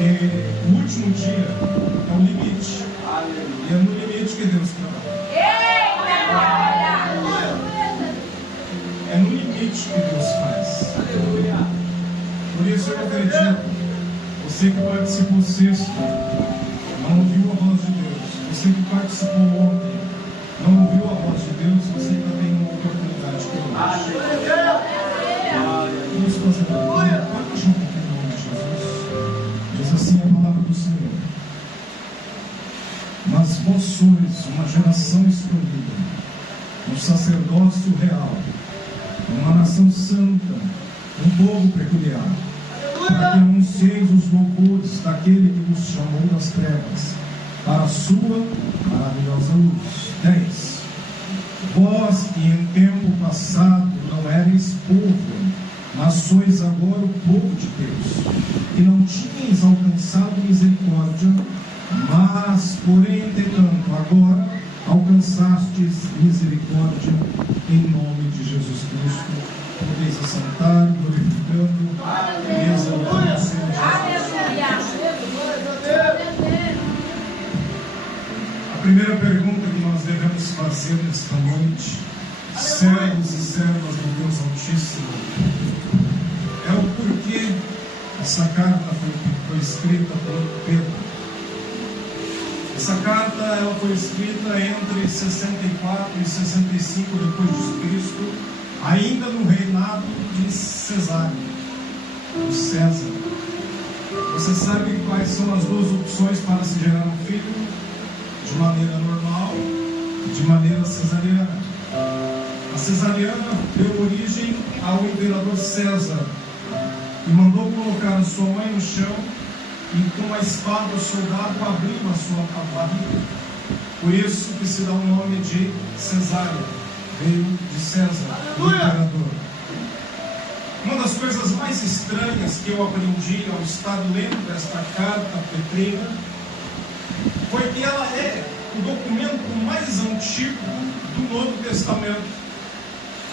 O último dia é o limite. E é no limite que Deus trabalha. É no limite que Deus faz. Por isso eu acredito, você que participou sexta, não ouviu a voz de Deus. Você que participou ontem, não ouviu a voz de Deus, você ainda tem uma oportunidade que hoje. Vamos fazer pode baixar um pouquinho em nome de Jesus. Diz assim a palavra do Senhor. Mas vós sois uma geração escolhida, um sacerdócio real, uma nação santa, um povo peculiar, para que anuncieis os louvores daquele que vos chamou das trevas para a sua maravilhosa luz. 10. Vós que em tempo passado não erais povo, mas sois agora o povo de Deus, e não tinhais alcançado misericórdia, mas, porém, entretanto, agora alcançastes misericórdia em nome de Jesus Cristo. Podeis assentar, glorificando e exaltando o Senhor Jesus. A primeira pergunta que nós devemos fazer nesta noite, servos e servas do Deus Altíssimo, é o porquê essa carta foi escrita por Pedro. Essa carta ela foi escrita entre 64 e 65 depois de Cristo, ainda no reinado de Cesáreo, de César. Você sabe quais são as duas opções para se gerar um filho? De maneira normal, de maneira cesariana. A cesariana deu origem ao imperador César e mandou colocar a sua mãe no chão e com a espada o soldado abriu a sua barriga. Por isso que se dá o nome de cesárea, veio de César, o imperador. Uma das coisas mais estranhas que eu aprendi ao estar lendo esta carta petrina foi que ela é o documento mais antigo do Novo Testamento.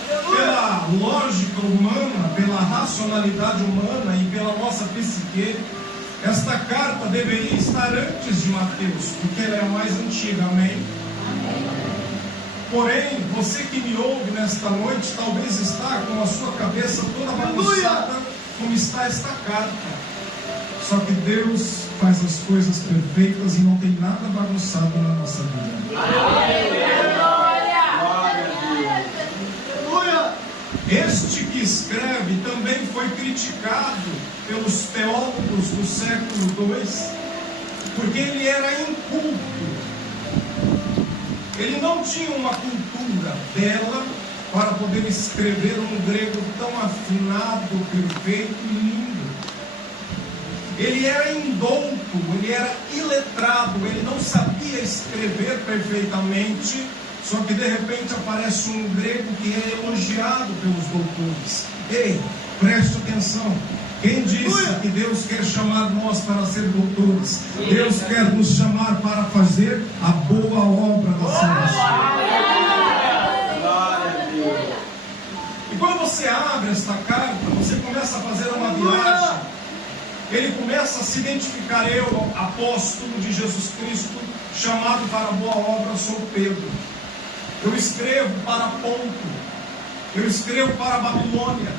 Pela lógica humana, pela racionalidade humana e pela nossa psique, esta carta deveria estar antes de Mateus, porque ela é a mais antiga, amém? Porém, você que me ouve nesta noite, talvez está com a sua cabeça toda bagunçada, como está esta carta. Só que Deus faz as coisas perfeitas e não tem nada bagunçado na nossa vida. Este que escreve também foi criticado pelos teólogos do século II, porque ele era inculto. Ele não tinha uma cultura bela para poder escrever um grego tão afinado, perfeito e lindo. Ele era indouto, ele era iletrado, ele não sabia escrever perfeitamente, só que de repente aparece um grego que é elogiado pelos doutores. Ei, preste atenção. Quem disse que Deus quer chamar nós para ser doutores? Deus quer nos chamar para fazer a boa obra da salvação. E quando você abre esta carta, você começa a fazer uma viagem. Ele começa a se identificar: eu, apóstolo de Jesus Cristo, chamado para a boa obra, sou Pedro. Eu escrevo para Ponto, eu escrevo para Babilônia,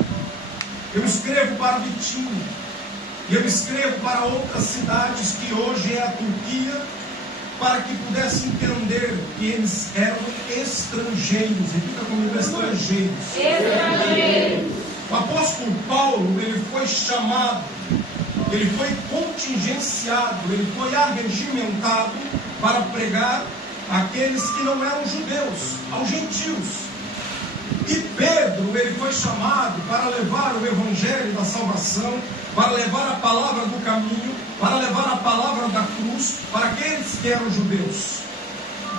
eu escrevo para Bitínia, e eu escrevo para outras cidades que hoje é a Turquia, para que pudesse entender que eles eram estrangeiros. E fica comigo: estrangeiros. O apóstolo Paulo, ele foi chamado, ele foi contingenciado, ele foi arregimentado para pregar àqueles que não eram judeus, aos gentios. E Pedro, ele foi chamado para levar o evangelho da salvação, para levar a palavra do caminho, para levar a palavra da cruz para aqueles que eram judeus.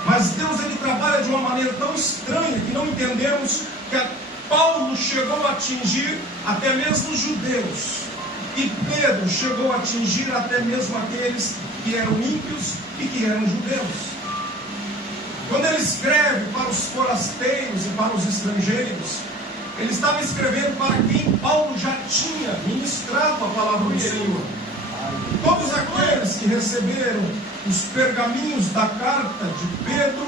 Mas Deus, ele trabalha de uma maneira tão estranha que não entendemos que Paulo chegou a atingir até mesmo os judeus, e Pedro chegou a atingir até mesmo aqueles que eram ímpios e que eram judeus. Quando ele escreve para os forasteiros e para os estrangeiros, ele estava escrevendo para quem Paulo já tinha ministrado a palavra do Senhor. Todos aqueles que receberam os pergaminhos da carta de Pedro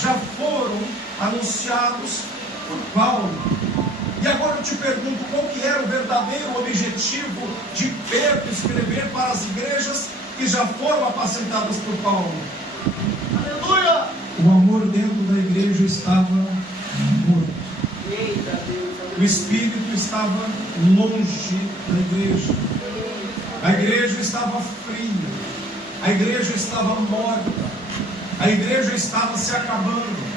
já foram anunciados por Paulo. E agora eu te pergunto, qual que era o verdadeiro objetivo de Pedro escrever para as igrejas que já foram apacentadas por Paulo? Aleluia! O amor dentro da igreja estava morto. O Espírito estava longe da igreja. A igreja estava fria. A igreja estava morta. A igreja estava se acabando.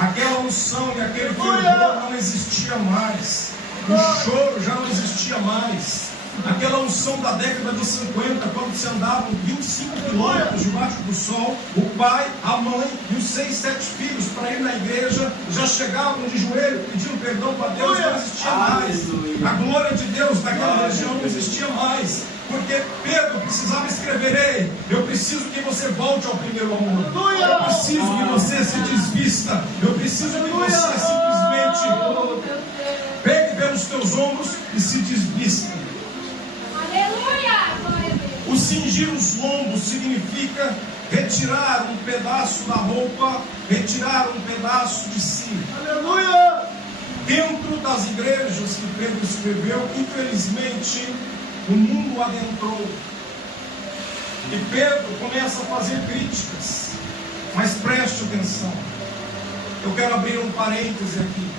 Aquela unção e aquele fervor não existia mais. O choro já não existia mais. Aquela unção da década de 50, quando se andavam 25 quilômetros debaixo do sol, o pai, a mãe e os 6, 7 filhos para ir na igreja, já chegavam de joelho pedindo perdão para Deus, não existia mais. A glória de Deus naquela região não existia mais. Porque Pedro precisava escrever: ei, eu preciso que você volte ao primeiro amor. Eu preciso que você se desvista. Eu preciso que você simplesmente pegue pelos teus ombros e se desvista. O cingir os lombos significa retirar um pedaço da roupa, retirar um pedaço de si. Aleluia! Dentro das igrejas que Pedro escreveu, infelizmente, o mundo adentrou. E Pedro começa a fazer críticas. Mas preste atenção. Eu quero abrir um parêntese aqui.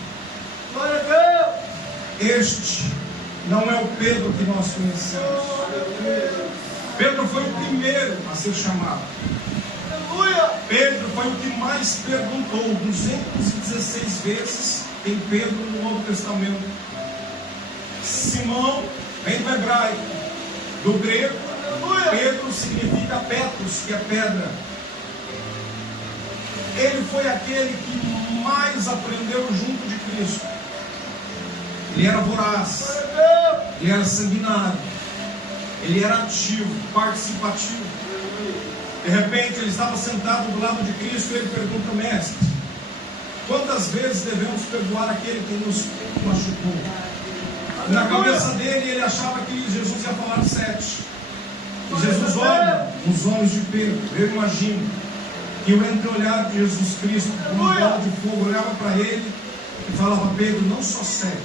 Glória a Deus! Este não é o Pedro que nós conhecemos. Pedro foi o primeiro a ser chamado. Pedro foi o que mais perguntou. 216 vezes tem Pedro no Novo Testamento. Simão vem do hebraico. Do grego, Pedro significa Petros, que é pedra. Ele foi aquele que mais aprendeu junto de Cristo. Ele era voraz, ele era sanguinário, ele era ativo, participativo. De repente ele estava sentado do lado de Cristo e ele pergunta: mestre, quantas vezes devemos perdoar aquele que nos machucou? E na cabeça dele ele achava que Jesus ia falar 7. E Jesus olha nos olhos de Pedro, eu imagino, e o entreolhar de Jesus Cristo, com uma bola de fogo, olhava para ele e falava: Pedro, não só 7,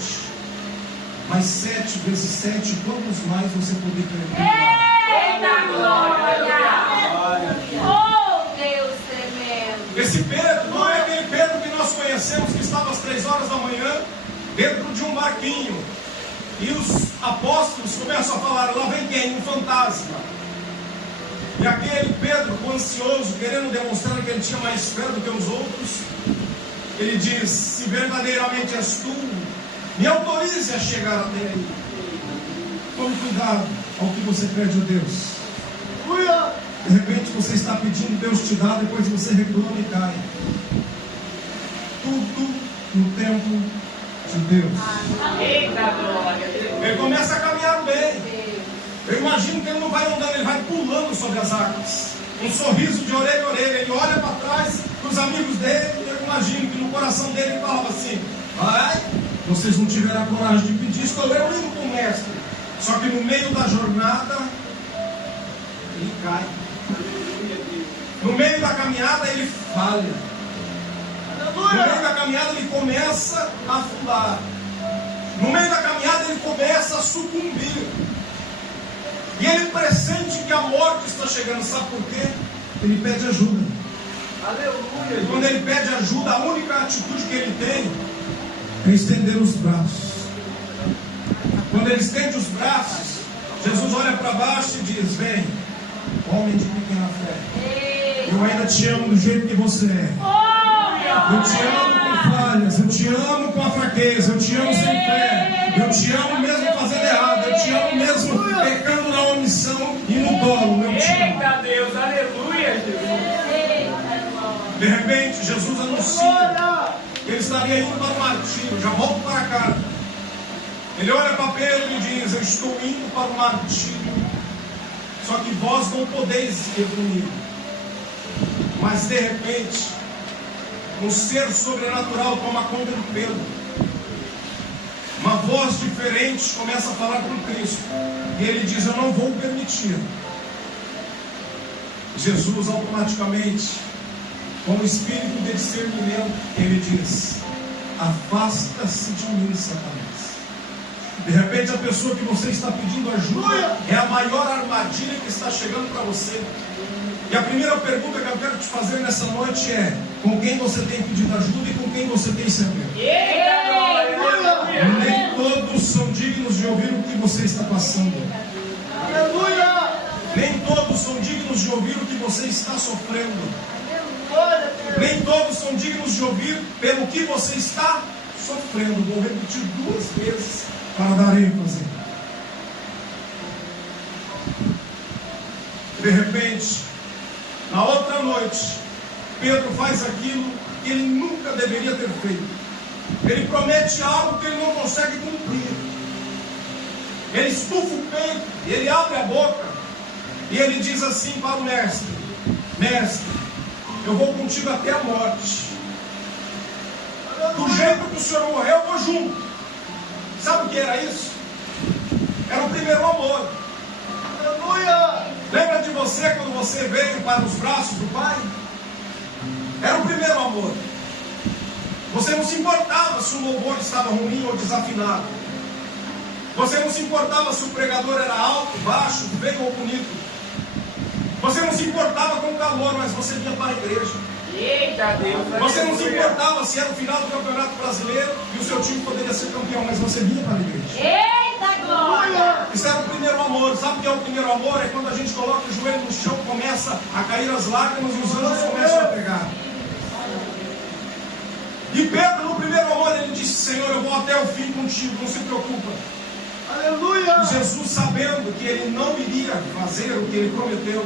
mas 7 vezes 7, quantos mais você poder perdoar? Eita glória! Oh, Deus tremendo! Esse Pedro não é aquele Pedro que nós conhecemos, que estava às 3 horas da manhã dentro de um barquinho e os apóstolos começam a falar: lá vem quem? Um fantasma. E aquele Pedro, ansioso, querendo demonstrar que ele tinha mais fé do que os outros, ele diz: se verdadeiramente és tu, me autorize a chegar até aí. Tome cuidado ao que você pede a Deus. De repente você está pedindo, Deus te dá, depois você reclama e cai. Tudo no tempo de Deus. Ele começa a caminhar bem. Eu imagino que ele não vai andando, ele vai pulando sobre as águas. Um sorriso de orelha a orelha. Ele olha para trás para os amigos dele. Eu imagino que no coração dele ele falava assim: vai, vocês não tiveram a coragem de pedir, estou eu indo com o mestre. Só que no meio da jornada ele cai. No meio da caminhada ele falha. No meio da caminhada ele começa a afundar. No meio da caminhada ele começa a sucumbir. E ele pressente que a morte está chegando. Sabe por quê? Ele pede ajuda. Aleluia. E quando ele pede ajuda, a única atitude que ele tem é estender os braços. Quando ele estende os braços, Jesus olha para baixo e diz: vem, homem de pequena fé, eu ainda te amo do jeito que você é. Eu te amo com falhas, eu te amo com a fraqueza, eu te amo sem fé, eu te amo mesmo fazendo errado, eu te amo mesmo pecando na omissão e no dolo. Eu te amo. Eita Deus, aleluia, Jesus. De repente Jesus anuncia que ele estaria indo para o martírio. Já volto para cá. Ele olha para Pedro e diz: eu estou indo para o martírio, só que vós não podeis ir comigo. Mas de repente um ser sobrenatural toma conta de Pedro. uma voz diferente começa a falar com Cristo. E ele diz: eu não vou permitir. Jesus automaticamente, com o espírito de discernimento, ele diz: afasta-se de mim, Satanás. De repente a pessoa que você está pedindo ajuda é a maior armadilha que está chegando para você. E a primeira pergunta que eu quero te fazer nessa noite é: com quem você tem pedido ajuda e com quem você tem se aberto? Nem todos são dignos de ouvir o que você está passando. Aleluia! Nem todos são dignos de ouvir o que você está sofrendo. Nem todos são dignos de ouvir pelo que você está sofrendo. Vou repetir 2 vezes para dar ênfase. De repente, na outra noite, Pedro faz aquilo que ele nunca deveria ter feito. Ele promete algo que ele não consegue cumprir. Ele estufa o peito, ele abre a boca e ele diz assim para o mestre: mestre, eu vou contigo até a morte. Do jeito que o Senhor morreu, eu vou junto. Sabe o que era isso? Era o primeiro amor. Aleluia! Lembra de você quando você veio para os braços do Pai? Era o primeiro amor. Você não se importava se o louvor estava ruim ou desafinado. Você não se importava se o pregador era alto, baixo, feio ou bonito. Você não se importava com o calor, mas você vinha para a igreja. Eita Deus! Você não se importava se era o final do Campeonato Brasileiro e o seu time poderia ser campeão, mas você vinha para a igreja. Eita glória! Isso era o primeiro amor. Sabe o que é o primeiro amor? É quando a gente coloca o joelho no chão, começa a cair as lágrimas e os anjos começam a pegar. E Pedro, no primeiro amor, ele disse: Senhor, eu vou até o fim contigo, não se preocupa. Aleluia! E Jesus, sabendo que ele não iria fazer o que ele prometeu,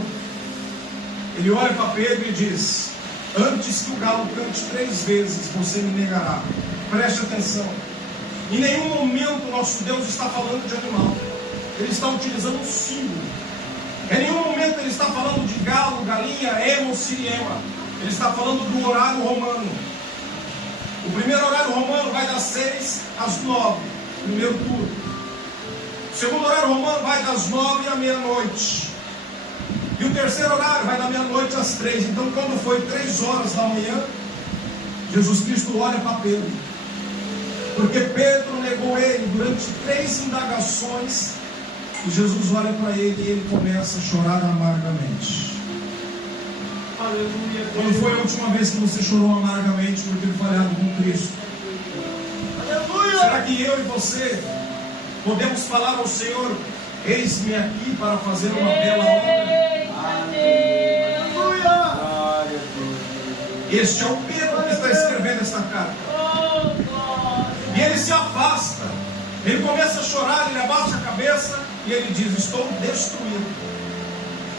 ele olha para Pedro e diz: antes que o galo cante 3 vezes, você me negará. Preste atenção. Em nenhum momento nosso Deus está falando de animal. Ele está utilizando um símbolo. Em nenhum momento ele está falando de galo, galinha, emo, siriema. Ele está falando do horário romano. O primeiro horário romano vai das 6 às 9, primeiro turno. O segundo horário romano vai das 9 à meia-noite. E o terceiro horário vai da meia-noite às 3. Então, quando foi 3 horas da manhã, Jesus Cristo olha para Pedro. Porque Pedro negou ele durante 3 indagações. E Jesus olha para ele e ele começa a chorar amargamente. Aleluia! Quando foi a última vez que você chorou amargamente por ter falhado com Cristo? Aleluia! Será que eu e você podemos falar ao Senhor: eis-me aqui para fazer uma bela obra? Aleluia! Este é o Pedro que está escrevendo essa carta. E ele se afasta. Ele começa a chorar, ele abaixa a cabeça e ele diz: estou destruído.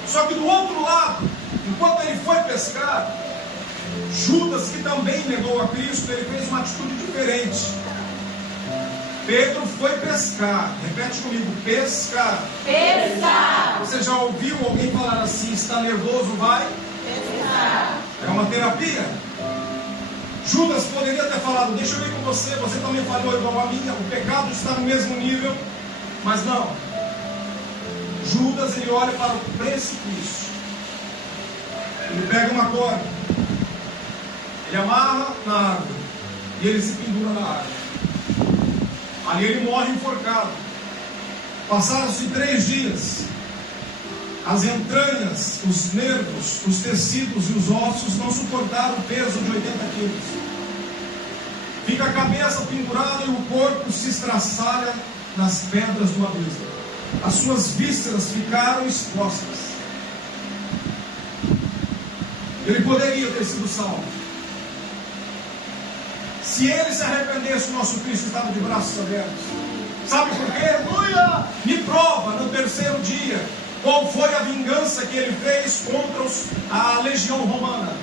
Só que do outro lado, enquanto ele foi pescar, Judas, que também negou a Cristo, ele fez uma atitude diferente. Pedro foi pescar. Repete comigo: pescar. Pescar. Você já ouviu alguém falar assim: está nervoso, vai? Pescar. É uma terapia. Judas poderia ter falado: deixa eu ir com você, você também falhou igual a mim, o pecado está no mesmo nível. Mas não. Judas, ele olha para o precipício. Ele pega uma corda, ele amarra na árvore e ele se pendura na árvore. Ali ele morre enforcado. Passaram-se 3 dias. As entranhas, os nervos, os tecidos e os ossos não suportaram o peso de 80 quilos. Fica a cabeça pendurada e o corpo se estraçalha nas pedras do abismo. As suas vísceras ficaram expostas. Ele poderia ter sido salvo. Se ele se arrependesse, o nosso Cristo estava de braços abertos. Sabe por quê? Aleluia! Me prova no 3º dia qual foi a vingança que ele fez contra a legião romana.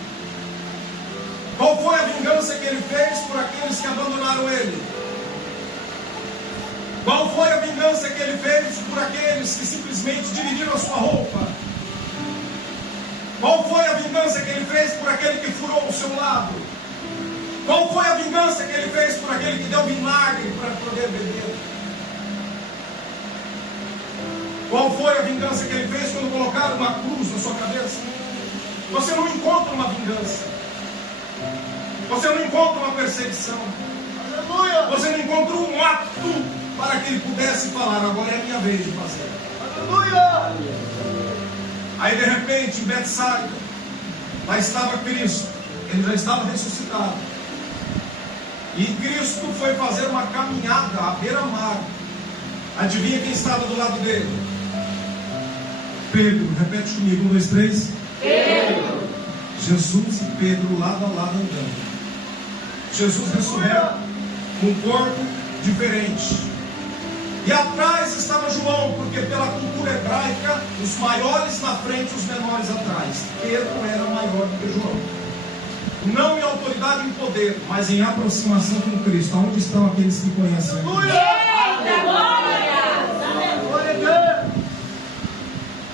Qual foi a vingança que ele fez por aqueles que abandonaram ele? Qual foi a vingança que ele fez por aqueles que simplesmente dividiram a sua roupa? Qual foi a vingança que ele fez por aquele que furou o seu lado? Qual foi a vingança que que ele fez por aquele que deu vinagre para poder beber? Qual foi a vingança que ele fez quando colocaram uma cruz na sua cabeça? Você não encontra uma vingança. Você não encontra uma perseguição. Aleluia. Você não encontra um ato para que ele pudesse falar: agora é a minha vez de fazer. Aleluia. Aí de repente, em Betsaida, lá estava Cristo. Ele já estava ressuscitado. E Cristo foi fazer uma caminhada à beira-mar. Adivinha quem estava do lado dele? Pedro. Repete comigo: 1, 2, 3. Pedro. Jesus e Pedro lado a lado andando. Jesus ressurreto, um corpo diferente. E atrás estava João, porque pela cultura hebraica, os maiores na frente, os menores atrás. Pedro era maior do que João. Não em autoridade e em poder, mas em aproximação com Cristo. Onde estão aqueles que conhecem? Eita, glória! Glória a Deus.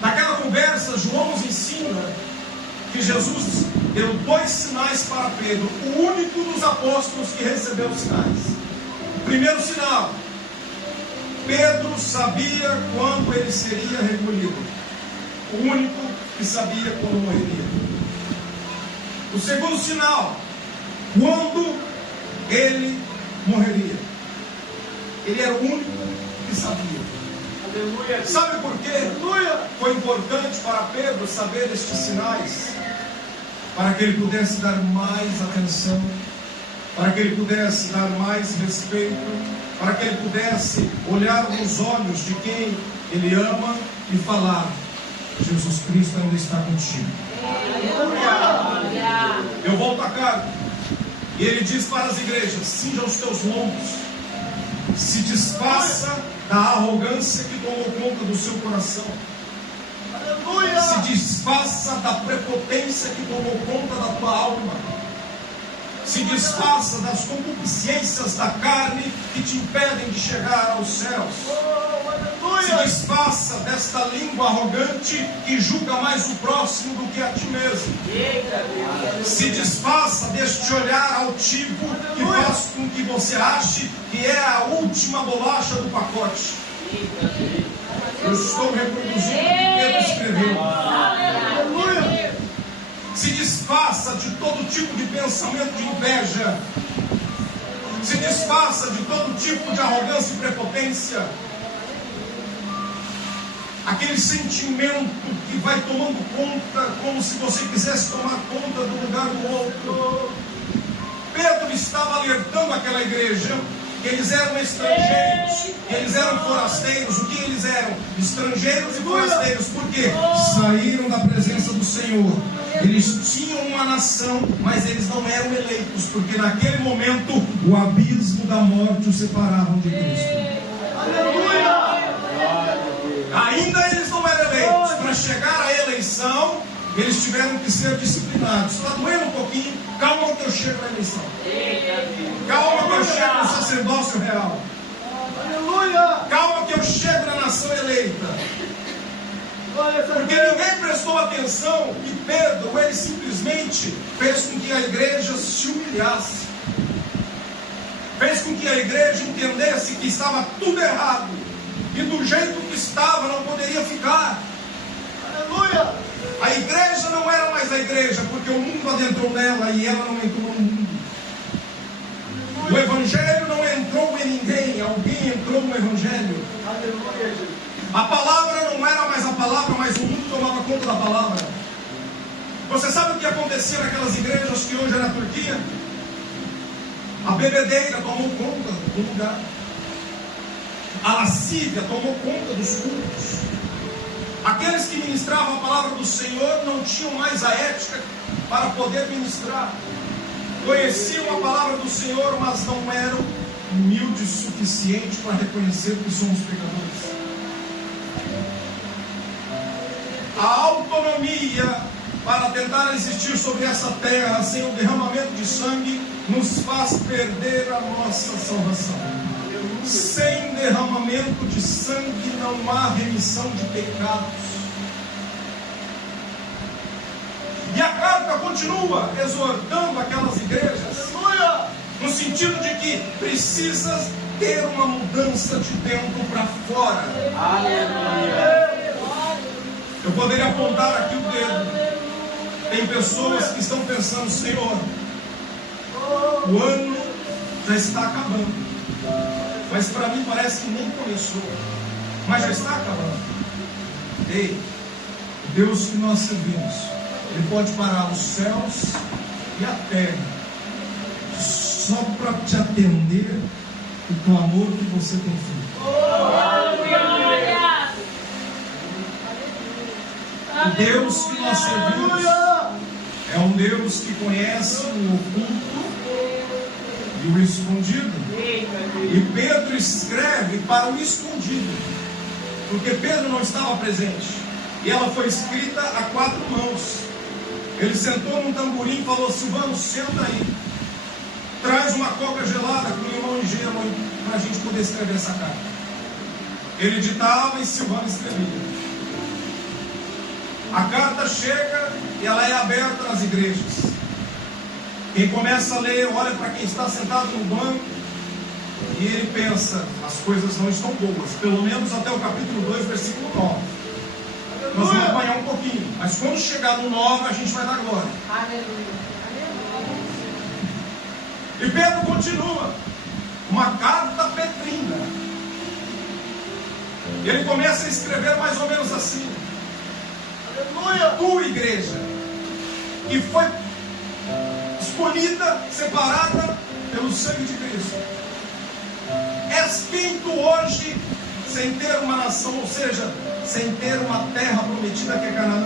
Naquela conversa, João nos ensina que Jesus deu 2 sinais para Pedro, o único dos apóstolos que recebeu sinais. Primeiro sinal: Pedro sabia quando ele seria recolhido. O único que sabia quando morreria. O segundo sinal: quando ele morreria. Ele era o único que sabia. Aleluia. Sabe por quê? Aleluia. Foi importante para Pedro saber estes sinais, para que ele pudesse dar mais atenção, para que ele pudesse dar mais respeito, para que ele pudesse olhar nos olhos de quem ele ama e falar: Jesus Cristo ainda está contigo. Glória! Eu volto a casa e ele diz para as igrejas: cinja os teus lombos, se desfaça da arrogância que tomou conta do seu coração, Aleluia. se desfaça da prepotência que tomou conta da tua alma, se desfaça das concupiscências da carne que te impedem de chegar aos céus. Oh, Se aleluia. desfaça desta língua arrogante que julga mais o próximo do que a ti mesmo. Eita, Deus. Se desfaça deste olhar altivo que faz com que você ache que é a última bolacha do pacote. Eu estou reproduzindo o que Pedro escreveu. Aleluia. Se desfaça de todo tipo de pensamento de inveja. Se desfaça de todo tipo de arrogância e prepotência. Aquele sentimento que vai tomando conta, como se você quisesse tomar conta do lugar do outro. Pedro estava alertando aquela igreja que eles eram estrangeiros, que eles eram forasteiros. O que eles eram? Estrangeiros e forasteiros. Por quê? Saíram da presença do Senhor. Eles tinham uma nação, mas eles não eram eleitos, porque naquele momento o abismo da morte os separavam de Cristo. Aleluia. Ainda eles não eram eleitos. Para chegar à eleição, eles tiveram que ser disciplinados. Está doendo um pouquinho? Calma que eu chego na eleição. Calma que eu chego no sacerdócio real. Aleluia. Calma que eu chego na nação eleita. Glória a Porque Deus. ninguém prestou atenção que Pedro, ele simplesmente fez com que a igreja se humilhasse. Fez com que a igreja entendesse que estava tudo errado. E do jeito que estava não poderia ficar. Aleluia. A igreja não era mais a igreja, porque o mundo adentrou nela e ela não entrou no mundo. O evangelho não entrou em ninguém, alguém entrou no evangelho. Aleluia, Jesus. A palavra não era mais a palavra, mas o mundo tomava conta da palavra. Você sabe o que acontecia naquelas igrejas que hoje é na Turquia? A bebedeira tomou conta do lugar. A lascívia tomou conta dos cultos. Aqueles que ministravam a palavra do Senhor não tinham mais a ética para poder ministrar. Conheciam a palavra do Senhor, mas não eram humildes o suficiente para reconhecer que somos pecadores. A autonomia para tentar existir sobre essa terra sem o derramamento de sangue nos faz perder a nossa salvação. Sem derramamento de sangue não há remissão de pecados. E a carta continua exortando aquelas igrejas Aleluia. no sentido de que precisa ter uma mudança de dentro para fora. Aleluia. Eu poderia apontar aqui o dedo. Tem pessoas que estão pensando: Senhor, o ano já está acabando, mas para mim parece que nem começou, mas já está acabando. Ei, o Deus que nós servimos, Ele pode parar os céus e a terra só para te atender o clamor que você tem feito. O Deus que nós servimos é um Deus que conhece o oculto e o escondido. E Pedro escreve para o escondido, porque Pedro não estava presente, e ela foi escrita a 4 mãos. Ele sentou num tamborim e falou: Silvano, senta aí, traz uma coca gelada com limão e gelo para a gente poder escrever essa carta. Ele ditava e Silvano escrevia. A carta chega e ela é aberta nas igrejas. Quem começa a ler olha para quem está sentado no banco e ele pensa: as coisas não estão boas, pelo menos até o capítulo 2, versículo 9. Nós vamos apanhar um pouquinho, mas quando chegar no 9 a gente vai dar glória. E Pedro continua, uma carta petrina. E ele começa a escrever mais ou menos assim: aleluia, tua igreja, que foi escolhida, separada pelo sangue de Cristo. És quem tu hoje, sem ter uma nação, ou seja, sem ter uma terra prometida que é Canaã.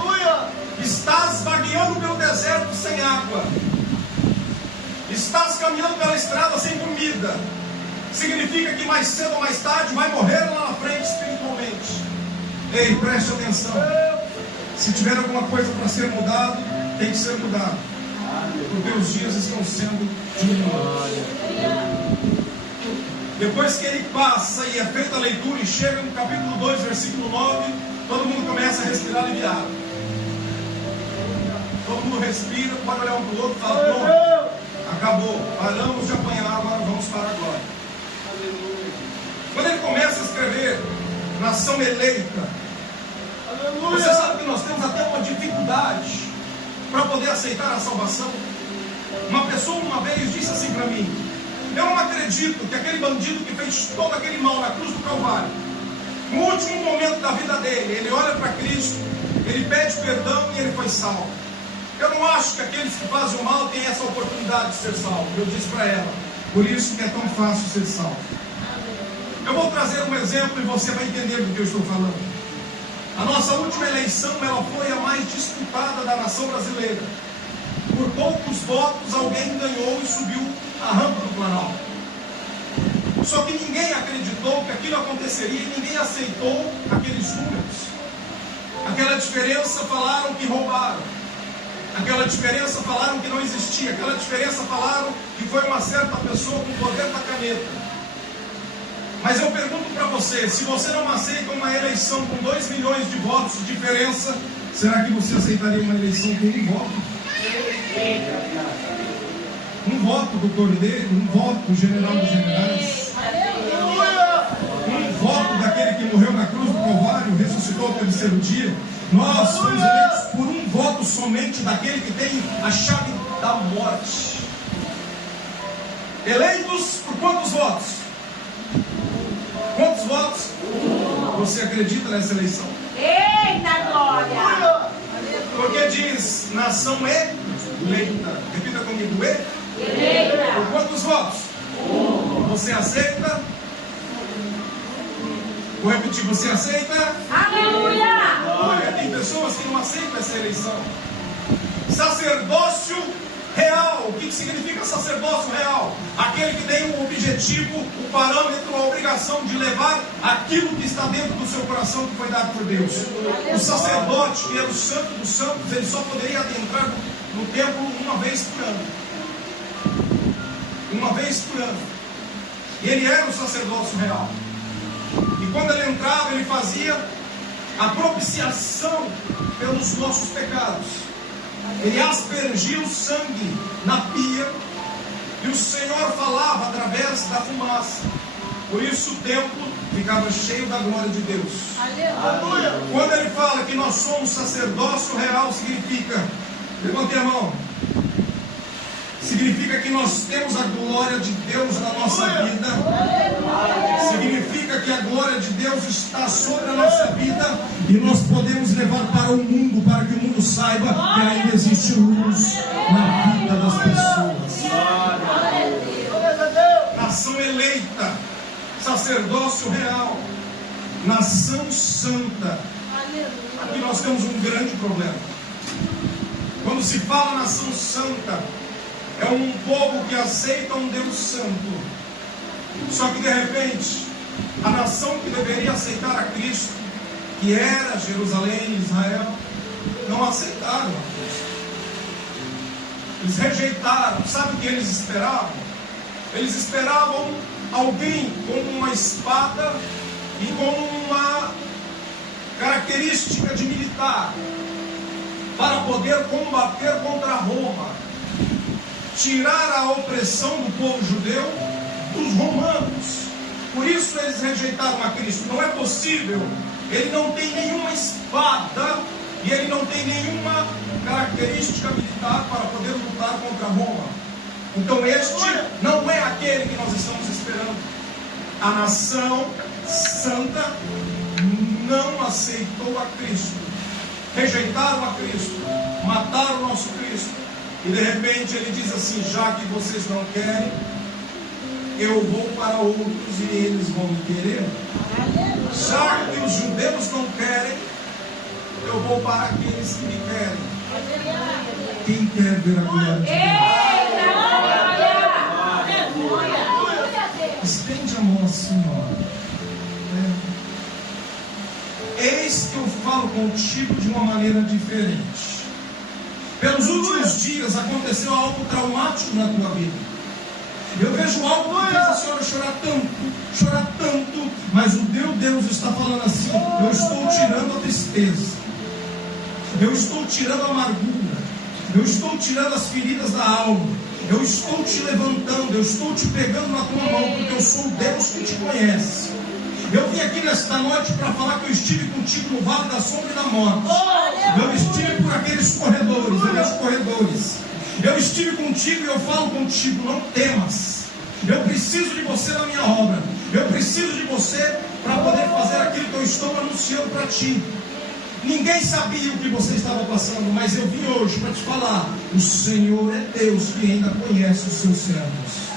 Aleluia! Estás vagueando pelo deserto sem água. Estás caminhando pela estrada sem comida. Significa que mais cedo ou mais tarde vai morrer lá na frente espiritualmente. Ei, preste atenção. Se tiver alguma coisa para ser mudado, tem que ser mudado, porque os dias estão sendo diminuídos. Depois que ele passa e é feita a leitura e chega no capítulo 2, versículo 9, todo mundo começa a respirar aliviado. Todo mundo respira, pode olhar um para o outro e falar: pronto, acabou, paramos de apanhar, agora vamos para a glória. Quando ele começa a escrever nação eleita, você sabe que nós temos até uma dificuldade para poder aceitar a salvação. Uma pessoa uma vez disse assim para mim: eu não acredito que aquele bandido que fez todo aquele mal na cruz do Calvário, no último momento da vida dele, ele olha para Cristo, ele pede perdão e ele foi salvo. Eu não acho que aqueles que fazem o mal têm essa oportunidade de ser salvo. Eu disse para ela: por isso que é tão fácil ser salvo. Eu vou trazer um exemplo e você vai entender do que eu estou falando. A nossa última eleição, ela foi a mais disputada da nação brasileira. Por poucos votos alguém ganhou e subiu a rampa do Planalto. Só que ninguém acreditou que aquilo aconteceria e ninguém aceitou aqueles números. Aquela diferença falaram que roubaram. Aquela diferença falaram que não existia. Aquela diferença falaram que foi uma certa pessoa com o poder da caneta. Mas eu pergunto para você: se você não aceita uma eleição com 2 milhões de votos de diferença, será que você aceitaria uma eleição com um voto? Um voto do Cordeiro, um voto do general dos generais, um voto daquele que morreu na cruz do Calvário, ressuscitou ao 3º dia. Nós somos eleitos por um voto somente daquele que tem a chave da morte. Eleitos por quantos votos? Quantos votos? Você acredita nessa eleição? Eita glória! Porque diz nação eleita. Repita comigo: Eleita. por quantos votos? Você aceita? Vou repetir: você aceita? Aleluia! Olha, tem pessoas que não aceitam essa eleição. Sacerdócio real. O que significa sacerdócio real? Aquele que tem o objetivo, o parâmetro, a obrigação de levar aquilo que está dentro do seu coração, que foi dado por Deus. O sacerdote, que era o santo dos santos, ele só poderia adentrar no templo uma vez por ano. Uma vez por ano. E ele era o sacerdócio real. E quando ele entrava, ele fazia a propiciação pelos nossos pecados. Ele aspergia o sangue na pia E o Senhor falava através da fumaça. Por isso o templo ficava cheio da glória de Deus. Aleluia. Quando ele fala que nós somos sacerdócio real, significa, levante a mão, significa que nós temos a glória de Deus na nossa vida. Significa que a glória de Deus está sobre a nossa vida e nós podemos levar para o mundo, para que o mundo saiba que ainda existe luz na vida das pessoas. Nação eleita, sacerdócio real, nação santa. Aqui nós temos um grande problema. Quando se fala nação santa, é um povo que aceita um Deus santo. Só que de repente, a nação que deveria aceitar a Cristo, que era Jerusalém e Israel, não aceitaram a Cristo. Eles rejeitaram. Sabe o que eles esperavam? Eles esperavam alguém com uma espada e com uma característica de militar para poder combater contra Roma, tirar a opressão do povo judeu dos romanos. Por isso eles rejeitaram a Cristo. Não é possível. Ele não tem nenhuma espada e ele não tem nenhuma característica militar para poder lutar contra Roma. Então este não é aquele que nós estamos esperando. A nação santa não aceitou a Cristo, rejeitaram a Cristo, mataram o nosso Cristo. E de repente ele diz assim: já que vocês não querem, eu vou para outros e eles vão me querer. Já que os judeus não querem, eu vou para aqueles que me querem. Quem quer ver a glória de Deus? Estende a mão assim, ó. Eis que eu falo contigo de uma maneira diferente. Pelos últimos dias aconteceu algo traumático na tua vida. Eu vejo algo que fez a senhora chorar tanto, mas o teu Deus está falando assim: eu estou tirando a tristeza, eu estou tirando a amargura, eu estou tirando as feridas da alma, eu estou te levantando, eu estou te pegando na tua mão, porque eu sou o Deus que te conhece. Eu vim aqui nesta noite para falar que eu estive contigo no vale da sombra e da morte. Eu estive por aqueles corredores. Eu estive contigo e eu falo contigo: não temas. Eu preciso de você na minha obra. Eu preciso de você para poder fazer aquilo que eu estou anunciando para ti. Ninguém sabia o que você estava passando, mas eu vim hoje para te falar: o Senhor é Deus que ainda conhece os seus servos.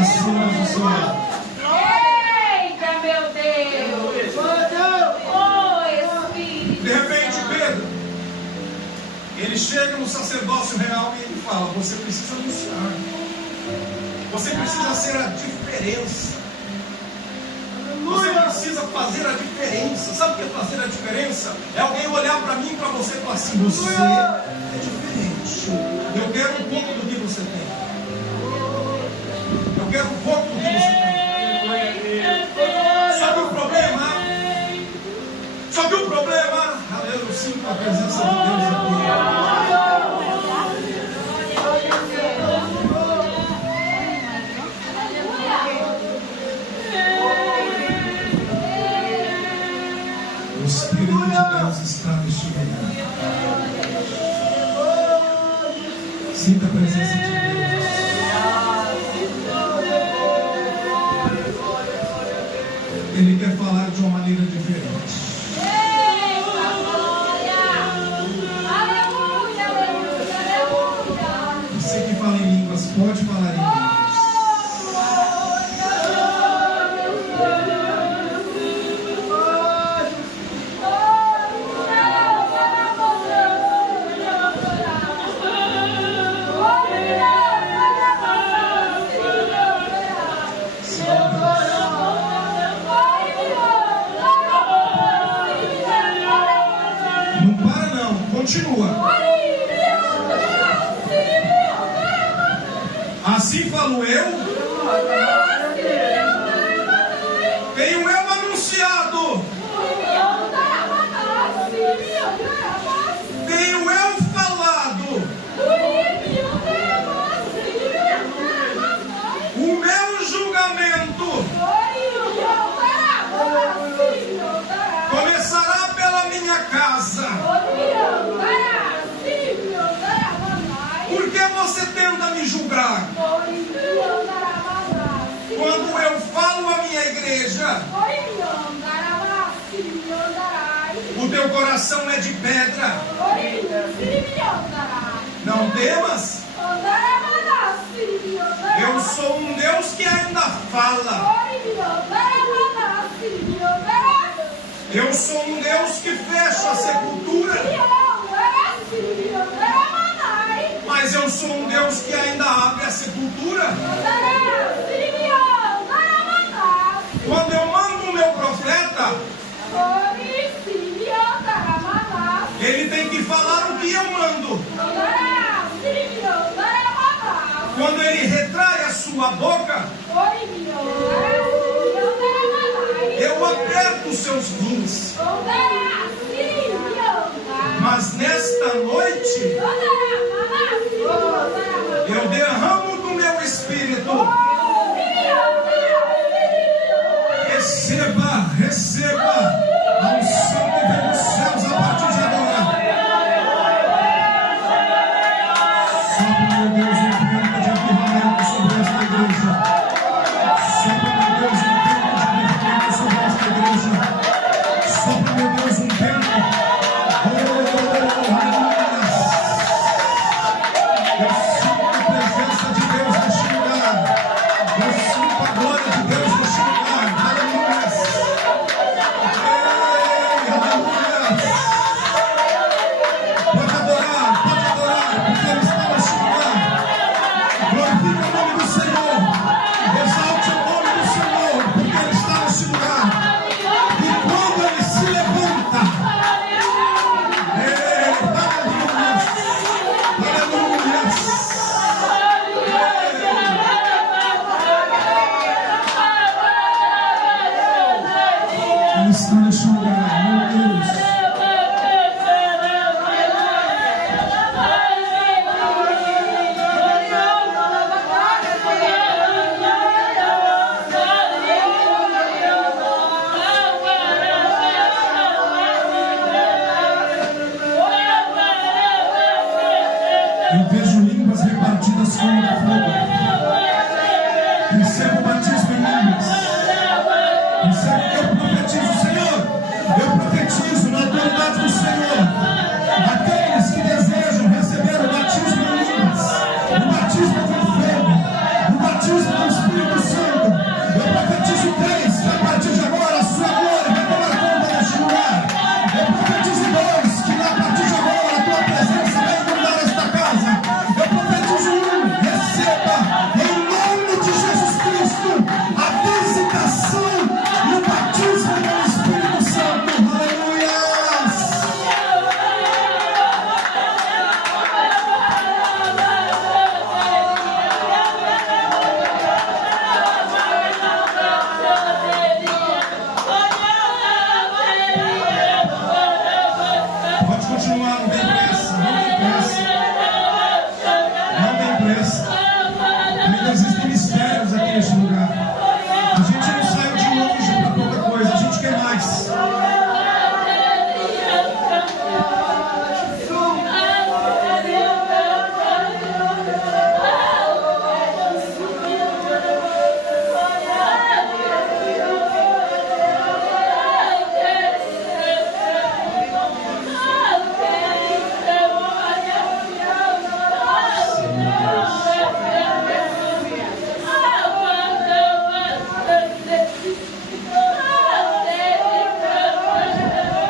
Assim nós o Senhor. Eita, meu Deus! Oh, Espírito! De repente, Pedro, ele chega no sacerdócio real e ele fala: você precisa anunciar, você precisa ser a diferença, você precisa fazer a diferença. Sabe o que é fazer a diferença? É alguém olhar para mim e para você e falar assim: você é diferente, eu quero um pouco do que você tem, eu quero um pouco do que você tem. Sabe o problema? Sabe o problema? Eu sinto a presença de Deus aqui. O Espírito de Deus está neste lugar. Sinta a presença de Deus. Ele quer falar de uma maneira diferente. Você que fala em línguas, pode falar em línguas. Não para não, continua. Assim falo eu, tenho eu anunciado, tenho eu falado. casa? Por que você tenta me julgar? Quando eu falo à minha igreja, o teu coração é de pedra. Não temas. Eu sou um Deus que ainda fala. Eu sou um Deus que fecha a sepultura. Mas eu sou um Deus que ainda abre a sepultura. Quando eu mando o meu profeta, ele tem que falar o que eu mando. Quando ele retrai a sua boca, eu aperto os seus rins. Mas nesta noite, eu derramo do meu espírito. Receba, receba a unção que vem dos céus a partir de agora. Sopra, meu Deus, um vento de avivamento sobre esta igreja. Sopra, meu Deus, um vento de avivamento sobre esta igreja. Sopra, meu Deus, um vento. Eu sinto a presença de Deus neste lugar. Eu sinto a glória de Deus neste lugar. Aleluia. Pode adorar, porque Ele está neste lugar. Glorifique o nome do Senhor. Exalte o nome do Senhor, porque Ele está neste lugar. E quando Ele se levanta, Ele está neste lugar, meu Deus. Eu vejo línguas repartidas como fogo. Recebo o batismo em línguas. Eu profetizo, Senhor. Eu profetizo na autoridade do Senhor. Aqueles que desejam receber o batismo em línguas, o batismo com fogo, o batismo com o Espírito Santo. Eu profetizo três, que a partir de agora a sua glória vai tomar conta deste lugar. Eu profetizo dois, que a partir de agora a tua presença vai inundar esta casa. Eu profetizo receba em nome de Jesus Cristo a visitação e o batismo do Espírito Santo. Aleluia! Pode continuar, não tem pressa, não tem pressa. Ainda existem mistérios aqui neste lugar. A gente não saiu de longe para pouca coisa, a gente quer mais.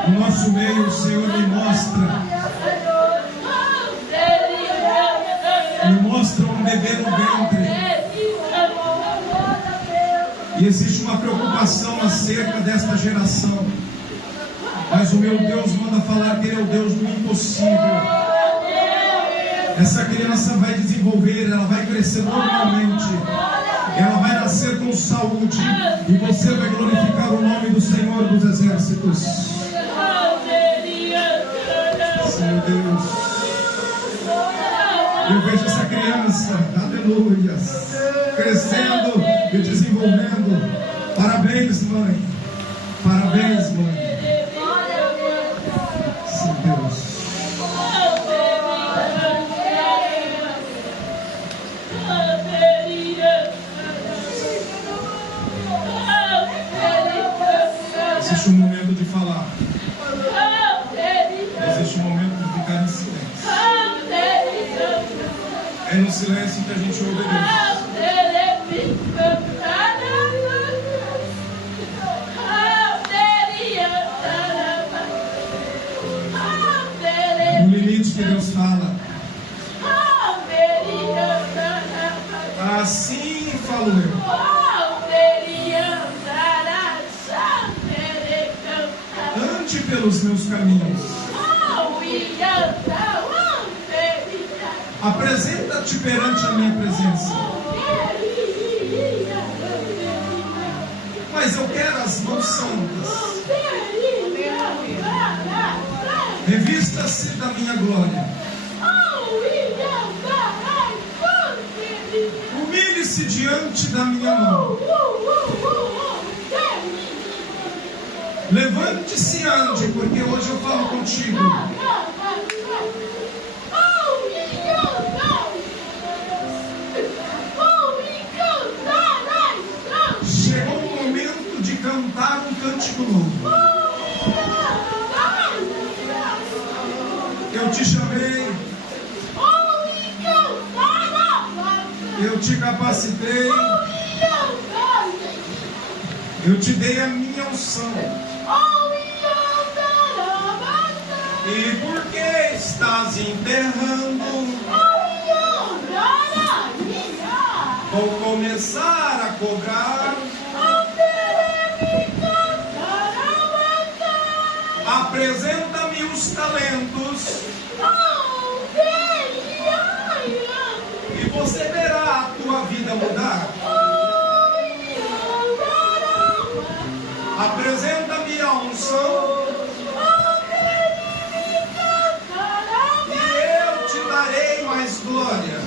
No nosso meio, o Senhor me mostra um bebê no ventre. E existe uma preocupação acerca desta geração. Mas o meu Deus manda falar que Ele é o Deus do impossível. Essa criança vai desenvolver, ela vai crescer normalmente. Ela vai nascer com saúde. E você vai glorificar o nome do Senhor dos Exércitos. Meu Deus, eu vejo essa criança, aleluia, crescendo e desenvolvendo. Parabéns, mãe. Parabéns, mãe. Existe um momento de falar. Existe um momento de ficar em silêncio. É no silêncio que a gente obedece. No limite que Deus fala. Assim falo eu. Ande pelos meus caminhos. Apresenta-te perante a minha presença. Mas eu quero as mãos santas. Revista-se da minha glória. Humilhe-se diante da minha mão. Levante-se e ande, porque hoje eu falo contigo. Chegou o momento de cantar um cântico novo. Eu te chamei. Eu te capacitei. Eu te dei a minha unção. E por que estás enterrando? Vou começar a cobrar. Apresenta-me os talentos. E você verá a tua vida mudar. Apresenta-me a unção. E eu te darei mais glória.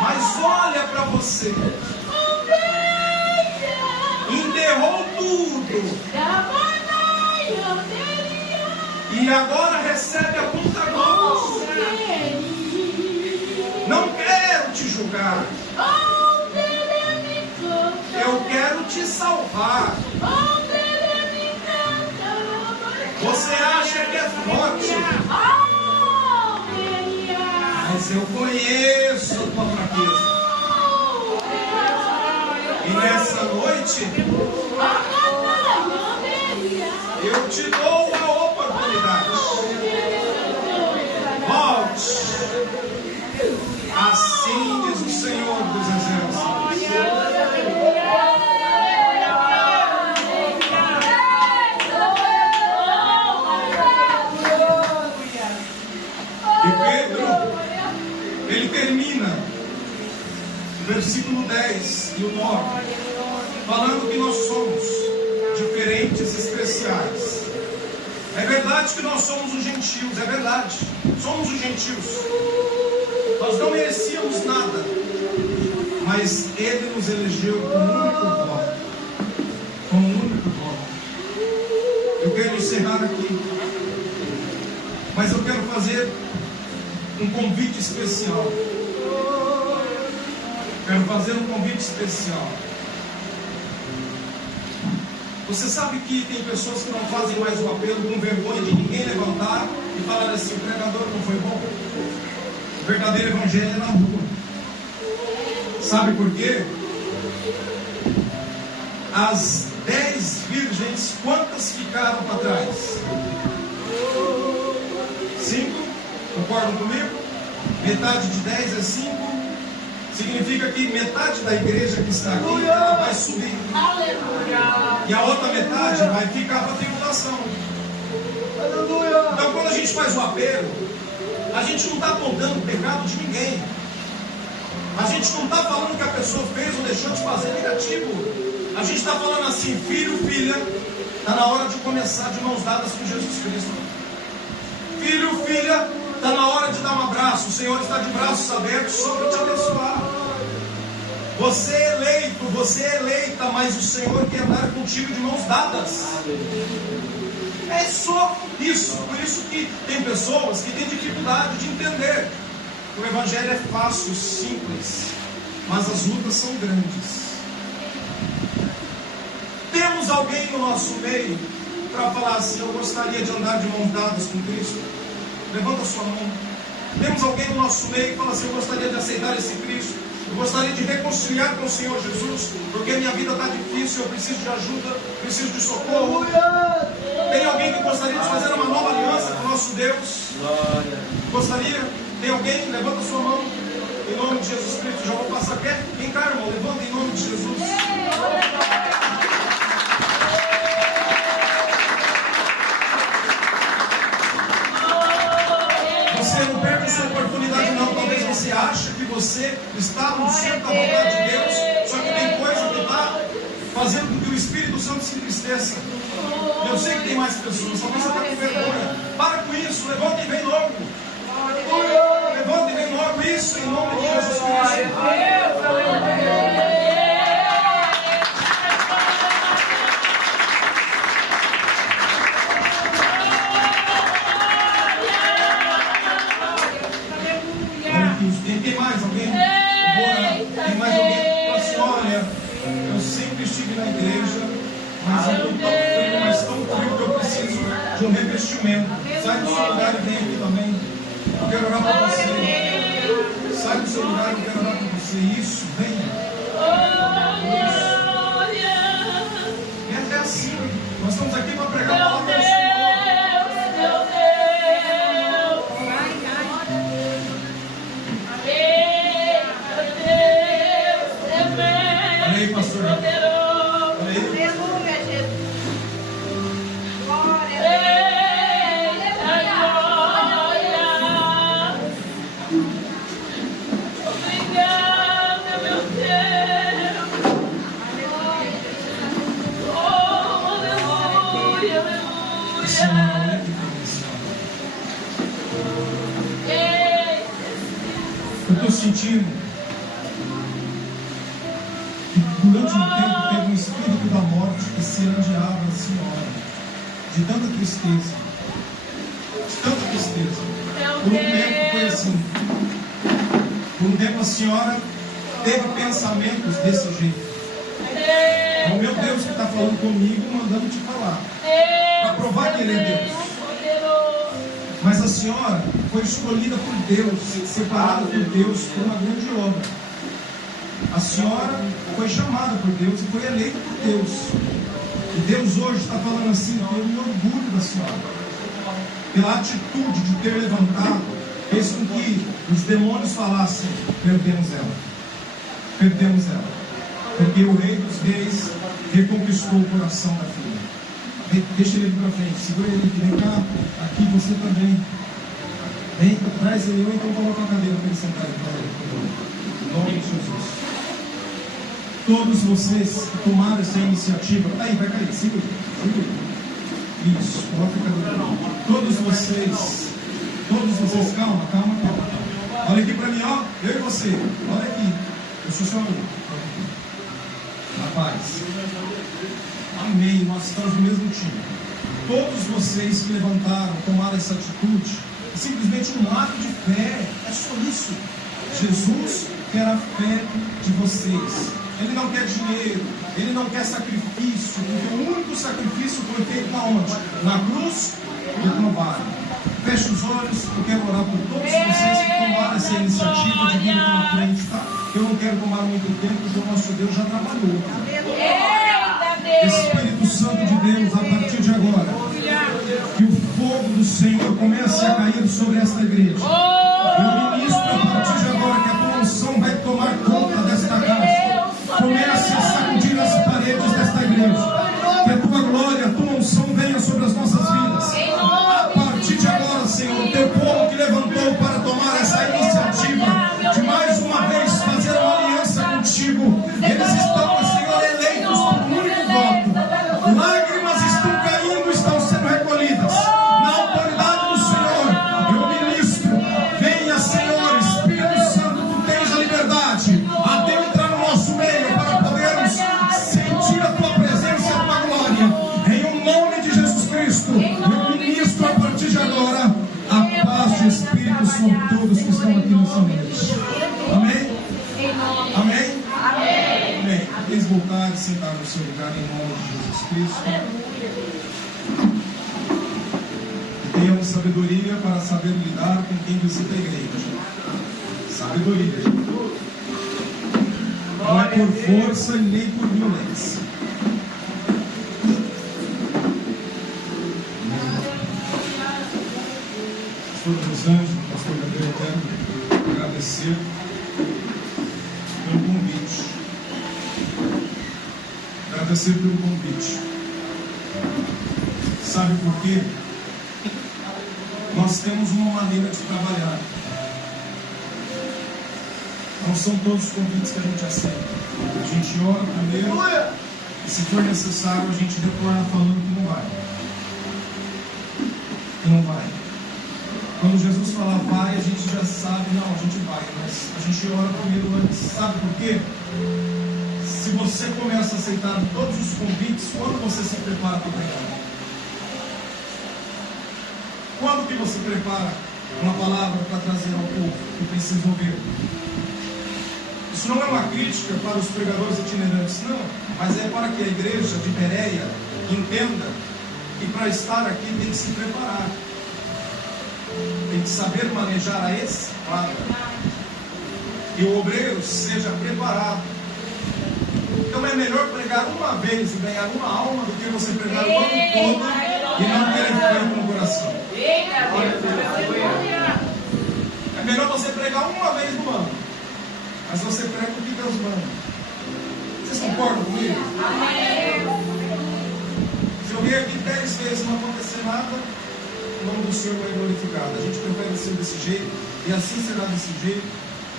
Mas olha para você. Enterrou tudo. E agora recebe a conta-gotas. Não quero te julgar. Eu quero te salvar. Você acha que é forte, mas eu conheço a tua fraqueza. E nessa noite eu te dou a oportunidade. Volte. Assim diz o Senhor dos Exércitos. E Pedro, ele termina o versículo 10 e o 9, falando que nós somos diferentes e especiais. É verdade que nós somos os gentios, é verdade, somos os gentios. Nós não merecíamos nada, mas Ele nos elegeu com um único voto. Com um único voto. Eu quero encerrar aqui, mas eu quero fazer um convite especial. Quero fazer um convite especial. Você sabe que tem pessoas que não fazem mais o apelo com vergonha de ninguém levantar e falar assim: o pregador não foi bom. O verdadeiro evangelho é na rua. Sabe por quê? As 10 virgens, quantas ficaram para trás? 5? Concordam comigo? Metade de 10 é 5. Significa que metade da igreja que está aqui, ela vai subir. E a outra metade vai ficar para a tribulação. Então, quando a gente faz o apelo, a gente não está apontando o pecado de ninguém. A gente não está falando que a pessoa fez ou deixou de fazer negativo. A gente está falando assim: filho, filha, está na hora de começar de mãos dadas com Jesus Cristo. Filho, filha, está na hora de dar um abraço. O Senhor está de braços abertos só para te abençoar. Você é eleito, você é eleita, mas o Senhor quer andar contigo de mãos dadas. É só isso. Por isso que tem pessoas que têm dificuldade de entender. O Evangelho é fácil, simples, mas as lutas são grandes. alguém no nosso meio para falar assim: eu gostaria de andar de mãos dadas com Cristo? Levanta a sua mão. Temos alguém no nosso meio que fala assim: eu gostaria de aceitar esse Cristo, eu gostaria de reconciliar com o Senhor Jesus, porque minha vida está difícil, eu preciso de ajuda, preciso de socorro. Tem alguém que gostaria de fazer uma nova aliança com o nosso Deus? Gostaria? Tem alguém? Levanta a sua mão. Em nome de Jesus Cristo, já vou passar. Quem cá, irmão? Levanta em nome de Jesus. Você não perde essa oportunidade não. Talvez você ache que você está no centro da vontade de Deus, só que tem coisa que está fazendo com que o Espírito Santo se entristeça. E eu sei que tem mais pessoas, talvez você está com vergonha. Para com isso, levanta e vem logo. Levanta e vem logo, isso em nome de Jesus Cristo. Tem mais alguém? Tem mais alguém? Fala assim: olha, eu sempre estive na igreja, mas eu estou tão frio que eu preciso de um revestimento. Sai do seu lugar e vem aqui também. Eu quero orar por você. Sai do seu lugar, eu quero orar por você. Isso, venha. E até assim, nós estamos aqui para pregar a palavra do Senhor. Olha aí, pastor. Olha aí. Aleluia, Jesus. Glória a Deus. Obrigada, meu Deus. Oh, aleluia, aleluia. Eu estou sentindo que durante um tempo teve um espírito da morte que se andeava a senhora, de tanta tristeza, Por um tempo foi assim. Por um tempo a senhora teve pensamentos desse jeito. É o meu Deus que está falando comigo, mandando te falar, para provar que Ele é Deus. Mas a senhora foi escolhida por Deus, separada por Deus por uma grande obra. A senhora foi chamada por Deus e foi eleita por Deus. E Deus hoje está falando assim: eu me orgulho da senhora. Pela atitude de ter levantado, fez com que os demônios falassem: perdemos ela. Perdemos ela. Porque o Rei dos Reis reconquistou o coração da filha. Deixa ele vir para frente, segura ele aqui, vem cá, aqui você também. Vem, traz ele, ou então coloca a cadeira para ele sentar aqui. Em nome de Jesus. Todos vocês que tomaram essa iniciativa, aí vai cair, segura. Isso, coloca a cadeira. Todos vocês, calma. Olha aqui para mim, ó, eu e você, olha aqui, eu sou seu aluno. Rapaz, amém, nós estamos no mesmo time. Todos vocês que levantaram, tomaram essa atitude, é simplesmente um ato de fé, é só isso. Jesus quer a fé de vocês. Ele não quer dinheiro, Ele não quer sacrifício, porque o único sacrifício foi feito aonde? Na cruz e no Calvário. Feche os olhos, eu quero orar por todos vocês que tomaram essa iniciativa de vir aqui na frente, tá? Eu não quero tomar muito tempo, porque o nosso Deus já trabalhou. Espírito Santo de Deus, a partir de agora, que o fogo do Senhor comece a cair sobre esta igreja. Eu ministro a partir de agora que a tua unção vai tomar conta desta casa. Comece a sacudir as paredes desta igreja. Que a tua glória, a tua unção venha sobre as nossas vidas. A partir de agora, Senhor, o teu povo que levantou para tomar essa iniciativa de mais uma vez fazer uma aliança contigo, eles estão, Senhor, eleitos por um único voto. Lágrimas estão caindo, estão sendo recolhidas. Na autoridade do Senhor, eu ministro. Venha, Senhor, Espírito Santo, tu tens a liberdade. Adentra no nosso meio para podermos sentir a tua presença sentar no seu lugar em nome de Jesus Cristo. Aleluia. E tenhamos sabedoria para saber lidar com quem visita a igreja. Sabedoria. Não é por força e nem por violência. Pastor Rosângela, pastor Gabriel, eu quero agradecer pelo convite. Agradecer pelo convite. Sabe por quê? Nós temos uma maneira de trabalhar. Não são todos os convites que a gente aceita. A gente ora primeiro Aleluia. e, se for necessário, a gente retorna falando que não vai. Que não vai. Quando Jesus fala vai, a gente já sabe, não, a gente vai, mas a gente ora primeiro antes. Sabe por quê? Se você começa a aceitar todos os convites, quando você se prepara para pregar? Quando que você prepara uma palavra para trazer ao povo que precisa ouvir? Isso não é uma crítica para os pregadores itinerantes, não, mas é para que a igreja de Bereia entenda que para estar aqui tem que se preparar. Tem que saber manejar a espada. E o obreiro seja preparado. Então é melhor pregar uma vez e ganhar uma alma do que você pregar o ano todo e não ter efeito no coração. É melhor você pregar uma vez no ano, mas você prega o que Deus manda. Vocês concordam comigo? Se eu vier aqui 10 vezes e não acontecer nada, o nome do Senhor vai glorificado. A gente prefere ser desse jeito, e assim será desse jeito,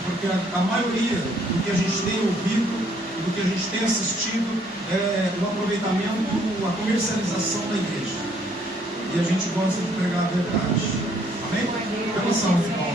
porque a maioria do que a gente tem ouvido, do que a gente tem assistido, é o aproveitamento, a comercialização da igreja. E a gente gosta de pregar a verdade. Amém? Relação final.